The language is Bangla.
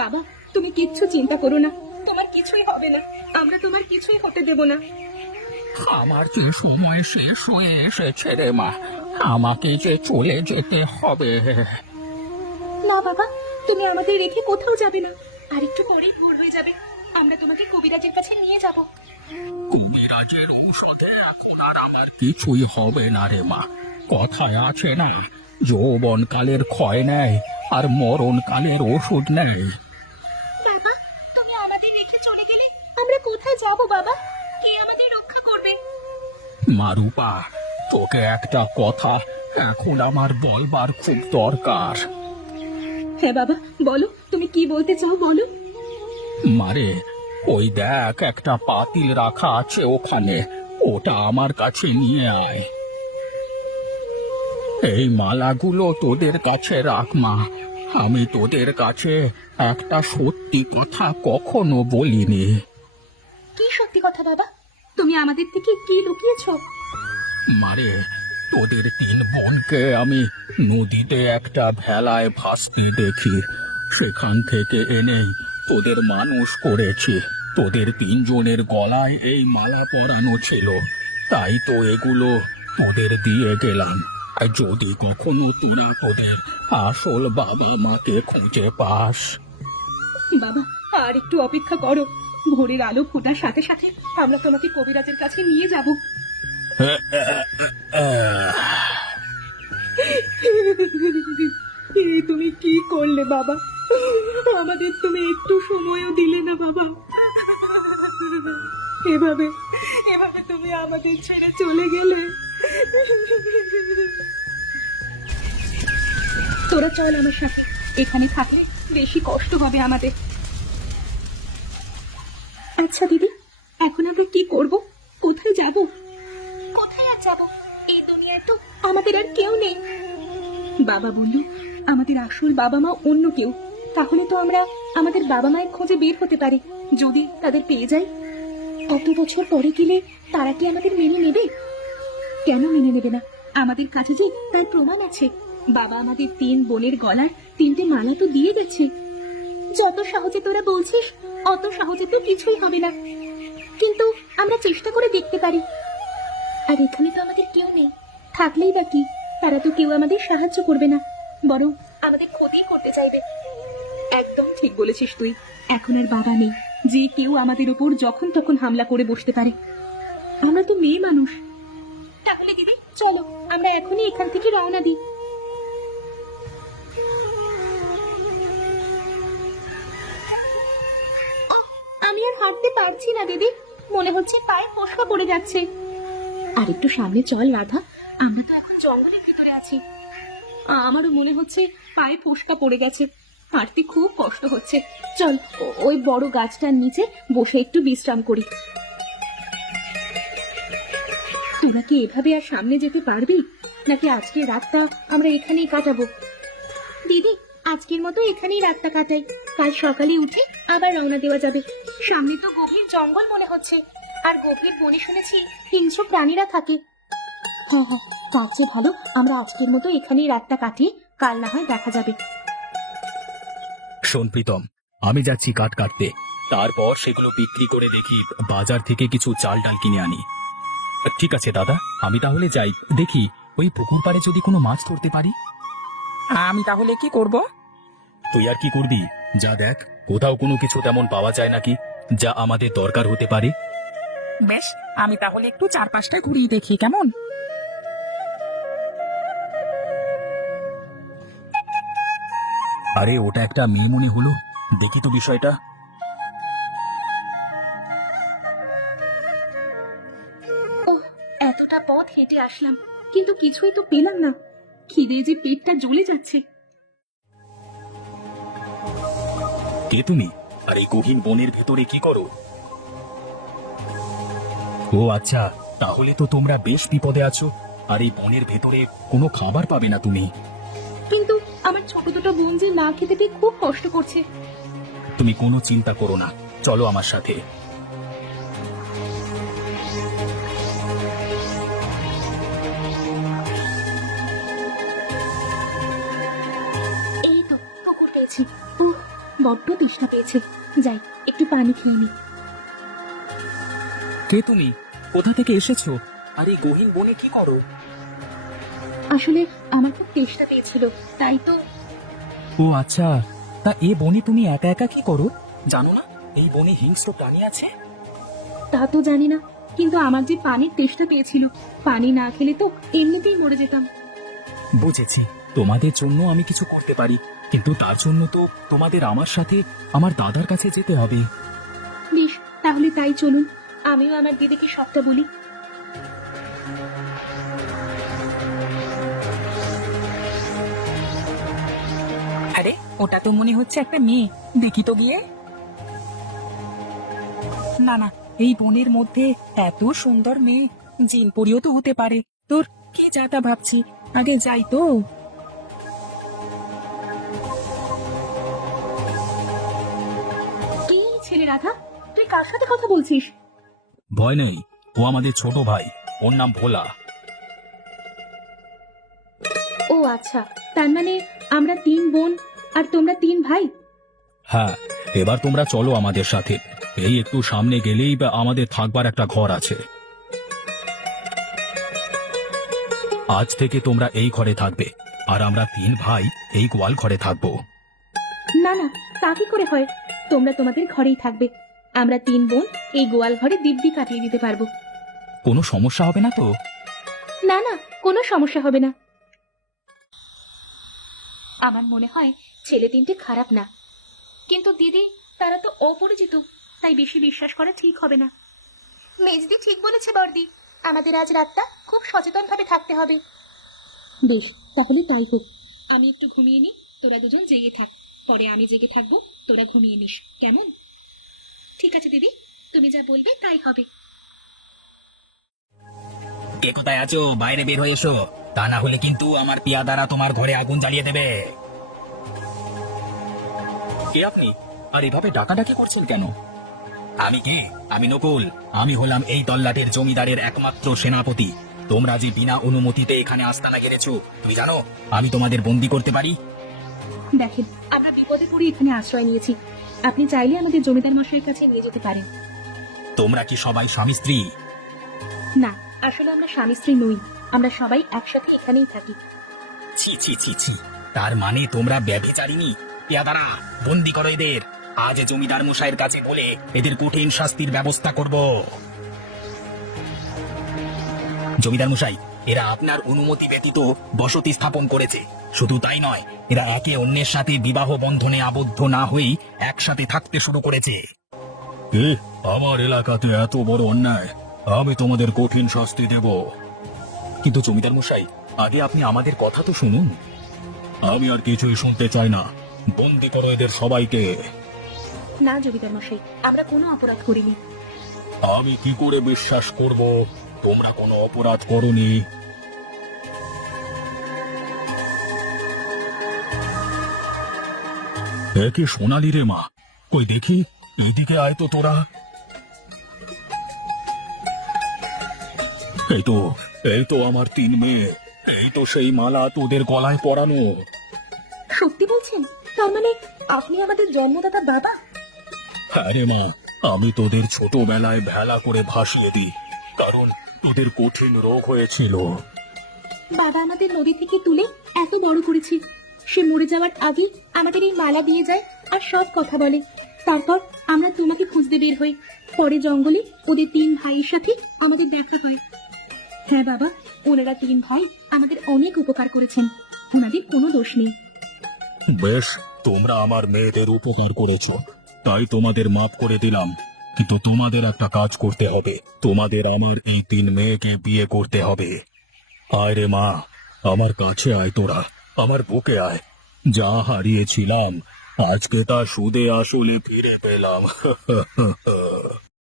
বাবা, তুমি কিচ্ছু চিন্তা করো না, তোমার কিছুই হবে না। আমরা তোমার কিছুই হতে দেব না। আমার যে সময় শেষ হয়ে এসেছে রে মা, আমাকে যে চলে যেতে হবে। না বাবা, তুমি আমাদের রেখে কোথাও যাবে না। আর একটু পরেই ভোর হয়ে যাবে, আমরা তোমাকে কবিরাজের কাছে নিয়ে যাব। কবিরাজের ঔষধে এখন আর আমার কিছুই হবে না রে মা। কথায় আছে না, যৌবনকালের ক্ষয় নেই আর মরণকালের ওষুধ নেই। বাবা, তুমি আমাদের রেখে চলে গেলে আমরা কোথায় যাব বাবা? কে আমাদের রক্ষা করবে? মারুপা, তোকে একটা কথা এখন আমার বলবার খুব দরকার। হ্যাঁ বাবা, বলো, তুমি কি বলতে চাও বলো। মারে, ওই দেখ একটা পাতিল রাখা আছে ওখানে, ওটা আমার কাছে নিয়ে আয়। এই মালাগুলো তোদের কাছে রাখ মা। আমি তোদের কাছে একটা সত্যি কথা কখনো বলিনি। কি সত্যি কথা বাবা? তুমি আমাদের থেকে কি লুকিয়েছো? মারে, তোদের 3 বোনকে আমি নদীতে একটা ভেলায় ভাসতে দেখি, সেখান থেকে এনেই তোদের মানুষ করেছি। তোদের 3 জনের গলায় এই মালা পরানো ছিল, তাই তো এগুলো তোদের দিয়ে গেলাম। আর যদি কখনো তোরা তোদের আসল বাবা মাকে খুঁজে পাস। বাবা, আর একটু অপেক্ষা করো। ভোরের আলো ফোটার সাথে সাথে আমরা তোমাকে কবিরাজের কাছে নিয়ে যাব। তুমি কি করলে বাবা? আমাদের তুমি একটু সময়ও দিলে না বাবা। এভাবে এভাবে তুমি আমাদের ছেড়ে চলে গেলে। তোরা চল আমার সাথে, এখানে থাকলে বেশি কষ্ট হবে আমাদের। আচ্ছা দিদি, এখন আমরা কি করব? কোথায় যাব? কোথায় আর যাব? এই দুনিয়ায় তো আমাদের আর কেউ নেই। বাবা বলল আমাদের আসল বাবা মা অন্য কেউ। তাহলে তো আমরা আমাদের বাবা মায়ের খোঁজে বের হতে পারি, যদি তাদের পেয়ে যাই। কত বছর পরে গেলে তারা কি আমাদের মেনে নেবে? কেন মেনে নেবে না? আমাদের কাছে যে তার প্রমাণ আছে। বাবা আমাদের 3 বোনের গলার 3টে মালা তো দিয়ে গেছে। যত সহজে তোরা বলছিস, অত সহজে তো কিছুই হবে না, কিন্তু আমরা চেষ্টা করে দেখতে পারি। আর এখানে তো আমাদের কেউ নেই, থাকলেই বা কি? তারা তো কেউ আমাদের সাহায্য করবে না, বরং আমাদের ক্ষতি করতে চাইবে। একদম ঠিক বলেছিস তুই। এখন আর বাবা নেই যে কেউ আমাদের উপর যখন তখন হামলা করে বসতে পারে। আমরা তো মেয়ে মানুষ। তাহলে দিদি চলো, আমরা এখনই এখান থেকে রওনা দিই। আমি আর হাঁটতে পারছি না দিদি, মনে হচ্ছে পায়ে ফোসকা পড়ে যাচ্ছে। আর একটু সামনে চল রাধা, আমরা তো এখন জঙ্গলের ভিতরে আছি। আমারও মনে হচ্ছে পায়ে ফোসকা পড়ে গেছে, হাঁটতে খুব কষ্ট হচ্ছে। চল ওই বড় গাছটার নিচে বসে একটু বিশ্রাম করি। তোরা কি এভাবে আর সামনে যেতে পারবি, নাকি আজকের রাতটা আমরা এখানেই কাটাবো? দিদি, আজকের মতো এখানেই রাতটা কাটাই, কাল সকালে উঠে আবার রওনা দেওয়া যাবে। সামনে তো গভীর জঙ্গল মনে হচ্ছে, আর গভীর বনে শুনেছি হিংস্র প্রাণীরা থাকে। হ্যাঁ হ্যাঁ, তার চেয়ে ভালো আমরা আজকের মতো এখানেই রাতটা কাটিয়ে কাল না হয় দেখা যাবে। শোন প্রীতম, আমি যাচ্ছি কাঠ কাটতে, তারপর সেগুলো বিক্রি করে দেখি বাজার থেকে কিছু চাল ডাল কিনে আনি। ঠিক আছে দাদা, আমি তাহলে যাই, দেখি ওই পুকুর পাড়ে যদি কোনো মাছ ধরতে পারি। আমি তাহলে কি করব? তুই আর কি করবি, যা দেখ কোথাও কোনো কিছু তেমন পাওয়া যায় নাকি যা আমাদের দরকার হতে পারে। বেশ, আমি তাহলে একটু চারপাশটা ঘুরিয়ে দেখি কেমন। আরে ওটা একটা মেয়ে মনে হলো, দেখি তো বিষয়টা। এতটা পথ হেঁটে আসলাম, কিন্তু কিছুই তো পেলাম না। খিদে যে পেটটা জ্বলে যাচ্ছে। কে তুমি, আর এই গহীন বনের ভেতরে কি করো? ও আচ্ছা, তাহলে তো তোমরা বেশ বিপদে আছো, আর এই বনের ভেতরে কোনো খাবার পাবে না তুমি। কিন্তু আমার ছোট দুটো বোন যে না খেতে পেয়ে খুব কষ্ট করছে। তুমি কোনো চিন্তা করো না, চলো আমার সাথে। এই তো পুকুর পেয়েছি। বড্ড তেষ্টা পেয়েছে। যাই, একটু পানি খেয়ে নি। কে তুমি? কোথা থেকে এসেছো? আর এই গহীন বনে কি করো? আসলে আমার খুব তেষ্টা পেয়েছিল, তাই তো। ও আচ্ছা, তা এই বনে তুমি একা একা কি করো? জানো না এই বনে হিংস্র প্রাণী আছে? তা তো জানি না, কিন্তু আমার যে পানির তেষ্টা পেয়েছিল, পানি না খেলে তো এমনিতেই মরে যেতাম। বুঝেছি, তোমাদের জন্য আমি কিছু করতে পারি, কিন্তু তার জন্য তো তোমাদের আমার সাথে আমার দাদার কাছে যেতে হবে। বেশ, তাহলে তাই চলুন, আমিও আমার দিদিকে সবটা বলি। আরে ওটা তো মনে হচ্ছে একটা মেয়ে, দেখি তো গিয়ে। না না, এই বনের মধ্যে এত সুন্দর মেয়ে জিন পরিও তো হতে পারে। তোর কি যাতা ভাবছি, আগে যাই তো। কি ছেলে রাধা, তুই কার সাথে কথা বলছিস? ভয় নেই, ও আমাদের ছোট ভাই, ওর নাম ভোলা। ও আচ্ছা, তার মানে আমরা 3 বোন আর তোমরা 3 ভাই। হ্যাঁ, এবার তোমরা চলো আমাদের সাথে। এই একটু সামনে গেলেই বা আমাদের থাকবার একটা ঘর আছে। আজ থেকে তোমরা এই ঘরে থাকবে, আর আমরা 3 ভাই এই গোয়াল ঘরে থাকবো। না না, তা কি করে হয়? তোমরা তোমাদের ঘরেই থাকবে, আমরা 3 বোন এই গোয়াল ঘরে দিব্যি কাটিয়ে দিতে পারবো। কোনো সমস্যা হবে না তো? না না, কোনো সমস্যা হবে না। আমার মনে হয় ছেলে 3টে খারাপ না, কিন্তু দিদি তারা তো অপরিচিত, তাই বেশি বিশ্বাস করা ঠিক হবে না। মেজদি ঠিক বলেছে বর্দি, আমাদের আজ রাতটা খুব সচেতন ভাবে থাকতে হবে। বেশ, তাহলে তাই হোক। আমি একটু ঘুমিয়ে নি, তোরা দুজন জেগে থাক, পরে আমি জেগে থাকবো, তোরা ঘুমিয়ে নিস, কেমন? ঠিক আছে দিদি, তুমি যা বলবে তাই হবে। কে কোথায় আছো? বাইরে বের হয়ে এসো, তা না হলে কিন্তু আমার পিয়াদারা তোমার ঘরে আগুন জ্বালিয়ে দেবে। কে আপনি? আর এভাবে ডাকাডাকি করছেন কেন? আমি কে? আমি নকুল। আমি হলাম এই তল্লাটের জমিদারের একমাত্র সেনাপতি। তোমরা যে বিনা অনুমতিতে এখানে আস্তানা গেড়েছো, তুমি জানো আমি তোমাদের বন্দি করতে পারি। দেখেন, আমরা বিপদে পড়ে এখানে আশ্রয় নিয়েছি, আপনি চাইলে আমাদের জমিদার মশাইয়ের কাছে নিয়ে যেতে পারেন। তোমরা কি সবাই স্বামী স্ত্রী? না, আসলে আমরা স্বামী স্ত্রী নই, আমরা সবাই একসাথে এখানেই থাকি। ছি ছি ছি ছি, তার মানে তোমরা ব্যভিচারিণী? পেয়াদারা, বন্দি করো এদের। আজ জমিদার মশাইয়ের কাছে বলে এদের কঠিন শাস্তির ব্যবস্থা করব। জমিদার মশাই, এরা আপনার অনুমতি ব্যতীত বসতি স্থাপন করেছে। শুধু তাই নয়, এরা একে অন্যের সাথে বিবাহ বন্ধনে আবদ্ধ না হয়েই একসাথে থাকতে শুরু করেছে। আমার এলাকাতে এত বড় অন্যায়, আমি তোমাদের কঠিন শাস্তি দেব। কিন্তু জমিদার মশাই, আগে আপনি আমাদের কথা তো শুনুন। আমি আর কিছুই শুনতে চাই না, বন্দি করো এদের সবাইকে। না জমিদার মশাই, আমরা কোনো অপরাধ করিনি। আমি কি করে বিশ্বাস করব তোমরা কোনো অপরাধ করনি? একে সোনালি রে মা, কই দেখি, এইদিকে আয় তো তোরা। এই তো আমার 3 মেয়ে, এই তো সেই মালা তোদের গলায় পরানো। সত্যি বলছেন? তার মানে আপনি আমাদের জন্মদাতা বাবা? হ্যাঁ রে মা, আমি তোদের ছোটবেলায় ভেলা করে ভাসিয়ে দিই, কারণ তোদের কঠিন রোগ হয়েছিল। বাবা আমাদের নদী থেকে তুলে এত বড় করেছে, সে মরে যাওয়ার আগে আমাদের এই মালা দিয়ে যায় আর সব কথা বলে। তারপর আমরা তোমাকে খুঁজতে বের হই, পরে জঙ্গলে ওদের 3 ভাইয়ের সাথে আমাদের দেখা হয়। হ্যাঁ বাবা, ওনারা 3 ভাই আমাদের অনেক উপকার করেছেন, ওনাদের কোনো দোষ নেই। বেশ, তোমরা আমার মেয়েদের উপকার করেছো, তাই তোমাদের মাফ করে দিলাম। কিন্তু তোমাদের একটা কাজ করতে হবে, তোমাদের আমার এই 3 মেয়েকে বিয়ে করতে হবে। আয় রে মা, আমার কাছে আয় তোরা, আমার বুকে আয়। যা হারিয়েছিলাম আজকে তা সুদে আসলে ফিরে পেলাম।